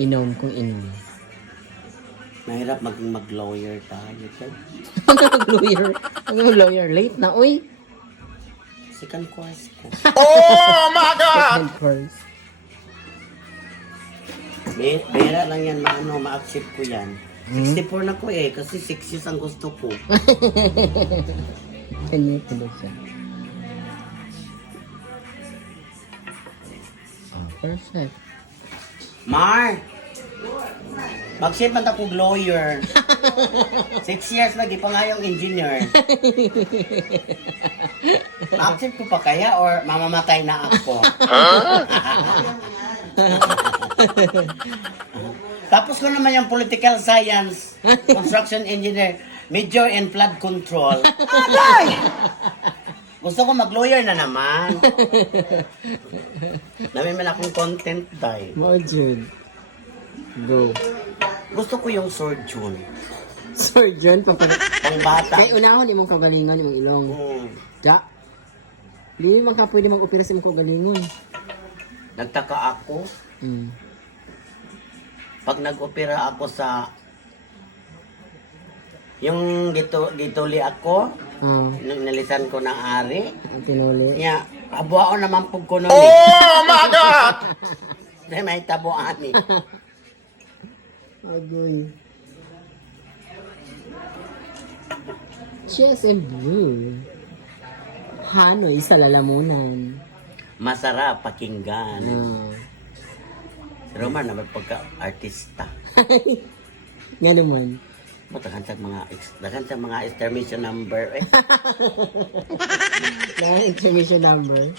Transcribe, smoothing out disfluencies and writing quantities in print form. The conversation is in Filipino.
Inom kung inom. Mahirap mag-lawyer tayo. Mag-lawyer. Mag-lawyer. Late na, uy. Second course ko. Second course. Bihira lang yan, ma-accept ko yan. 64 na ko kasi 6 years ang gusto ko. Kanya tuloy siya. Oh, perfect. Mar! Mag-shape man akong lawyer. 6 years na, di pa nga yung engineer. Ma-accept ko pa kaya or mamamatay na ako? Tapos ko naman yung political science, construction engineer, major in flood control. Alay! Gusto ko mag-lawyer na naman. Dami man akong content dahil. Mo, Jun. Go. Gusto ko yung surgeon. Surgeon, Pang bata. kay unahon imong kagalingan imong ilong. Ja. Di man ka pwede mag-opera sa imong kagalingon. Nagtaka ako. Mm. Pag nag-opera ako sa yung gituli ako, Oh, nalisan ko ng ari. ang pinuli. Nya, abuao naman pug ko nun. Oh my God! Dahil may tabuan eh. Agoy. GSM Blue. Hanoy sa lalamunan. Masarap pakinggan. Ah. Si Roman naman pagka-artista. Nga naman. Dagan sa mga exclamation number eh. Dahil information number.